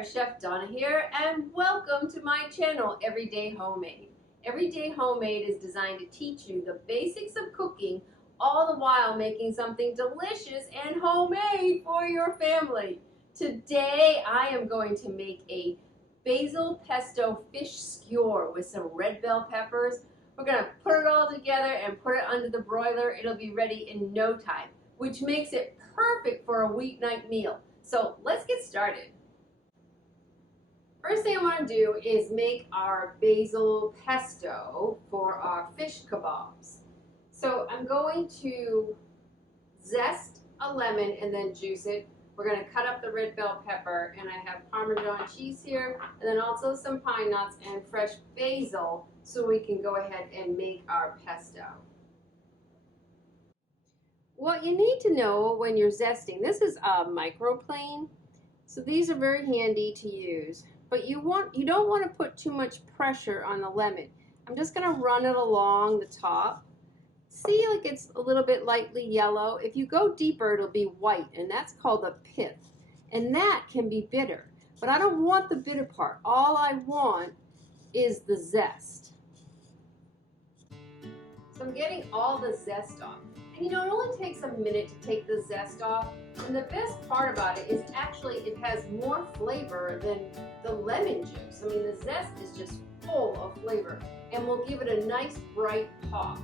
there, Chef Donna here, and welcome to my channel, Everyday Homemade. Everyday Homemade is designed to teach you the basics of cooking, all the while making something delicious and homemade for your family. Today, I am going to make a basil pesto fish skewer with some red bell peppers. We're going to put it all together and put it under the broiler. It'll be ready in no time, which makes it perfect for a weeknight meal. So let's get started. First thing I want to do is make our basil pesto for our fish kebabs. So I'm going to zest a lemon and then juice it. We're going to cut up the red bell pepper, and I have Parmesan cheese here, and then also some pine nuts and fresh basil so we can go ahead and make our pesto. What you need to know when you're zesting, this is a microplane, so these are very handy to use. But you don't want to put too much pressure on the lemon. I'm just going to run it along the top. See, like it's a little bit lightly yellow. If you go deeper, it'll be white, and that's called a pith. And that can be bitter. But I don't want the bitter part. All I want is the zest. So I'm getting all the zest off. And you know, it only takes a minute to take the zest off. And the best part about it is actually it has more flavor than the lemon juice. I mean, the zest is just full of flavor and will give it a nice bright pop.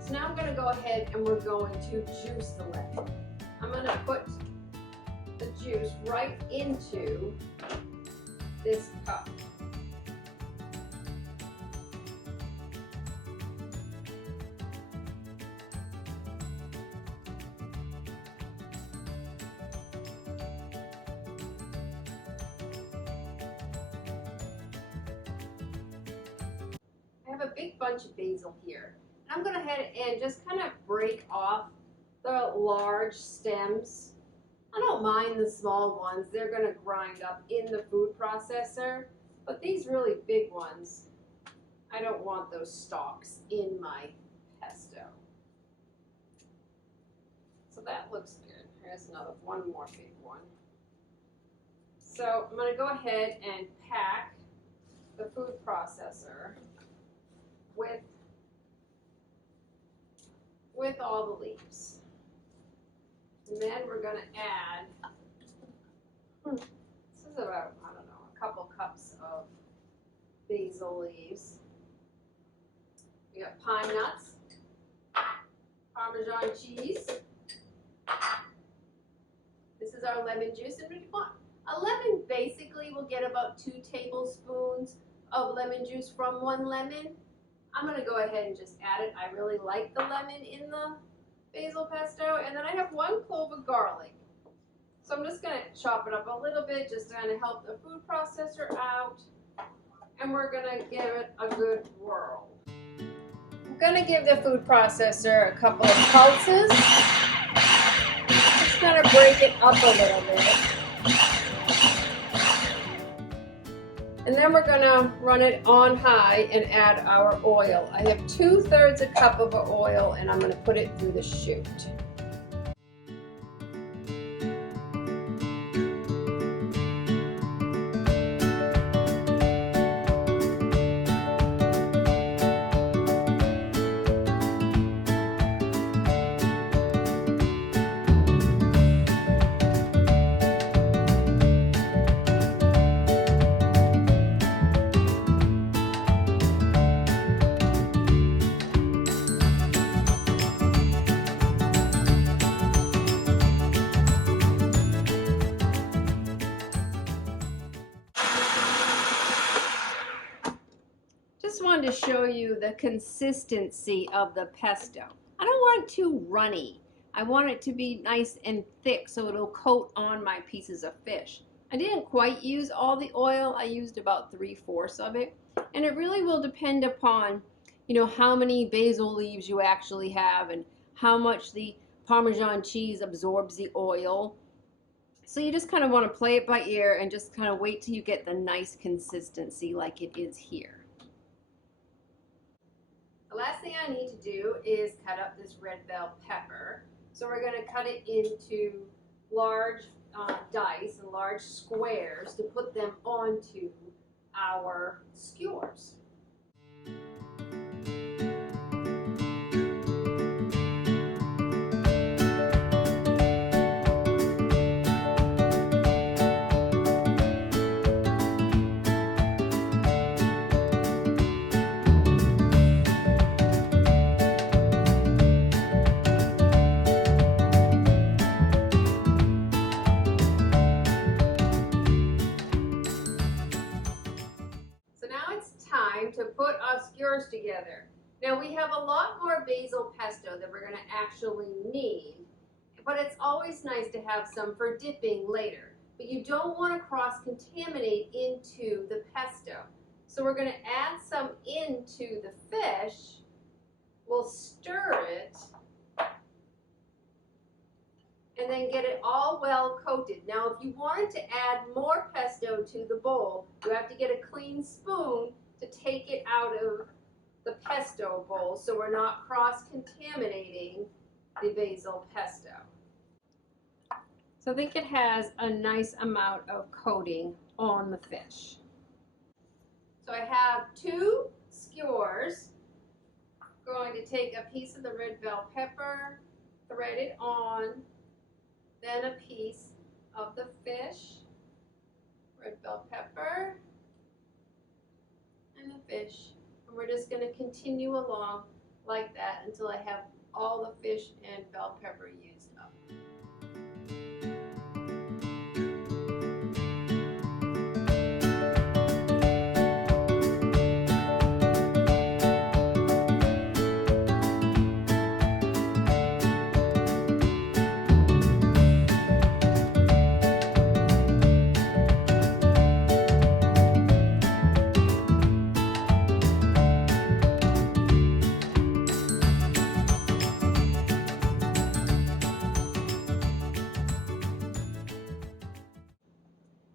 So now I'm going to go ahead and we're going to juice the lemon. I'm going to put the juice right into this cup. I have a big bunch of basil here. I'm going to head and just kind of break off the large stems. I don't mind the small ones. They're going to grind up in the food processor. But these really big ones, I don't want those stalks in my pesto. So that looks good. Here's one more big one. So I'm going to go ahead and pack the food processor with all the leaves. And then we're going to add, this is about, I don't know, a couple cups of basil leaves. We got pine nuts, Parmesan cheese. This is our lemon juice. And a lemon basically will get about 2 tablespoons of lemon juice from 1 lemon. I'm going to go ahead and just add it. I really like the lemon in the basil pesto. And then I have 1 clove of garlic. So I'm just going to chop it up a little bit just to kind of help the food processor out. And we're going to give it a good whirl. I'm going to give the food processor a couple of pulses. Just going to break it up a little bit. And then we're going to run it on high and add our oil. I have 2/3 a cup of oil, and I'm going to put it through the chute. Just wanted to show you the consistency of the pesto. I don't want it too runny. I want it to be nice and thick so it'll coat on my pieces of fish. I didn't quite use all the oil. I used about 3/4 of it. And it really will depend upon, you know, how many basil leaves you actually have and how much the Parmesan cheese absorbs the oil. So you just kind of want to play it by ear and just kind of wait till you get the nice consistency like it is here. The last thing I need to do is cut up this red bell pepper. So we're going to cut it into large dice and large squares to put them onto our skewers. Time to put our skewers together. Now we have a lot more basil pesto that we're going to actually need, but it's always nice to have some for dipping later. But you don't want to cross-contaminate into the pesto. So we're going to add some into the fish. We'll stir it and then get it all well coated. Now if you wanted to add more pesto to the bowl, you have to get a clean spoon to take it out of the pesto bowl so we're not cross-contaminating the basil pesto. So I think it has a nice amount of coating on the fish. So I have 2 skewers. I'm going to take a piece of the red bell pepper, thread it on, then a piece of the fish, red bell pepper, and the fish. And we're just going to continue along like that until I have all the fish and bell pepper used up.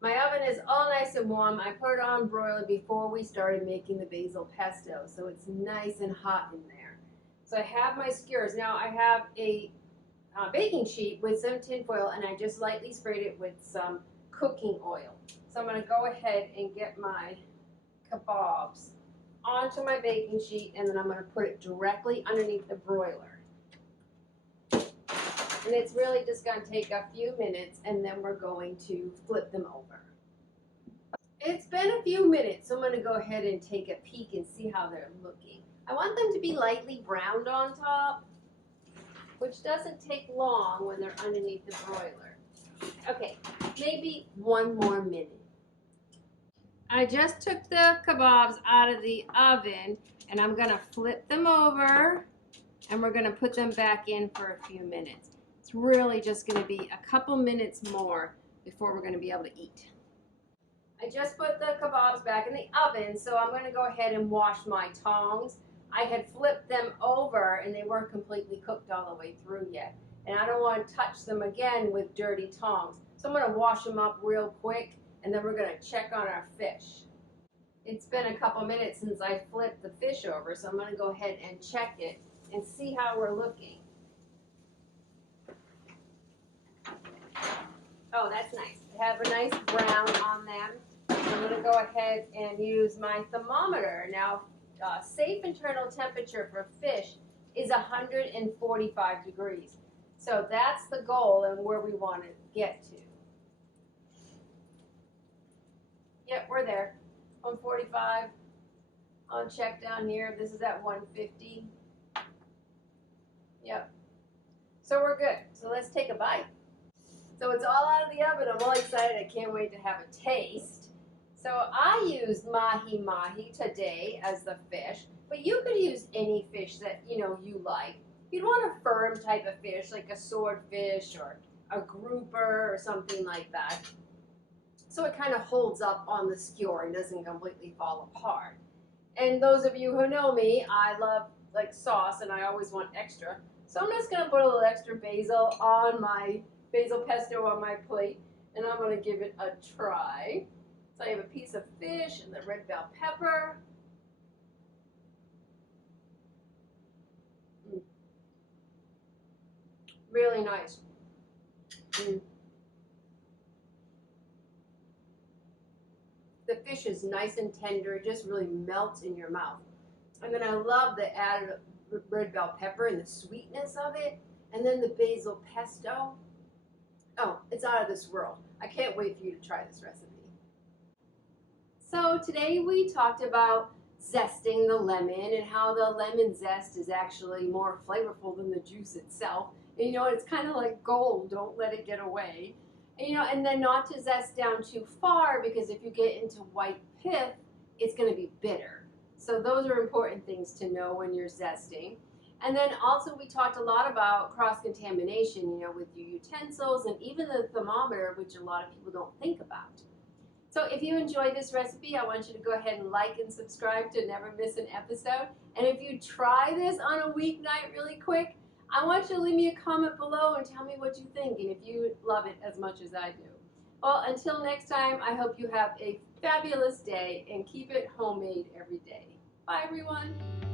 My oven is all nice and warm. I put it on broiler before we started making the basil pesto, so it's nice and hot in there. So I have my skewers. Now I have a baking sheet with some tin foil, and I just lightly sprayed it with some cooking oil. So I'm going to go ahead and get my kebabs onto my baking sheet, and then I'm going to put it directly underneath the broiler. And it's really just going to take a few minutes, and then we're going to flip them over. It's been a few minutes, so I'm going to go ahead and take a peek and see how they're looking. I want them to be lightly browned on top, which doesn't take long when they're underneath the broiler. Okay, maybe 1 more minute. I just took the kebabs out of the oven, and I'm going to flip them over, and we're going to put them back in for a few minutes. It's really just going to be a couple minutes more before we're going to be able to eat. I just put the kebabs back in the oven, so I'm going to go ahead and wash my tongs. I had flipped them over and they weren't completely cooked all the way through yet. And I don't want to touch them again with dirty tongs. So I'm going to wash them up real quick, and then we're going to check on our fish. It's been a couple minutes since I flipped the fish over, so I'm going to go ahead and check it and see how we're looking. Oh, that's nice. They have a nice brown on them. I'm going to go ahead and use my thermometer. Now, safe internal temperature for fish is 145 degrees. So that's the goal and where we want to get to. Yep, we're there. 145. I'll check down here. This is at 150. Yep. So we're good. So let's take a bite. So it's all out of the oven. I'm all excited. I can't wait to have a taste. So I used mahi-mahi today as the fish, but you could use any fish that you like. You'd want a firm type of fish, like a swordfish or a grouper or something like that. So it kind of holds up on the skewer and doesn't completely fall apart. And those of you who know me, I love sauce and I always want extra. So I'm just going to put a little extra basil on my basil pesto on my plate, and I'm going to give it a try. So I have a piece of fish and the red bell pepper. Really nice. the fish is nice and tender. It just really melts in your mouth. And then I love the added red bell pepper and the sweetness of it. And then the basil pesto. Oh, it's out of this world. I can't wait for you to try this recipe. So today we talked about zesting the lemon and how the lemon zest is actually more flavorful than the juice itself. And you know, it's kind of like gold, don't let it get away. And, you know, and then not to zest down too far, because if you get into white pith, it's going to be bitter. So those are important things to know when you're zesting. And then also we talked a lot about cross-contamination, you know, with your utensils and even the thermometer, which a lot of people don't think about. So if you enjoyed this recipe, I want you to go ahead and like and subscribe to never miss an episode. And if you try this on a weeknight really quick, I want you to leave me a comment below and tell me what you think and if you love it as much as I do. Well, until next time, I hope you have a fabulous day and keep it homemade every day. Bye, everyone.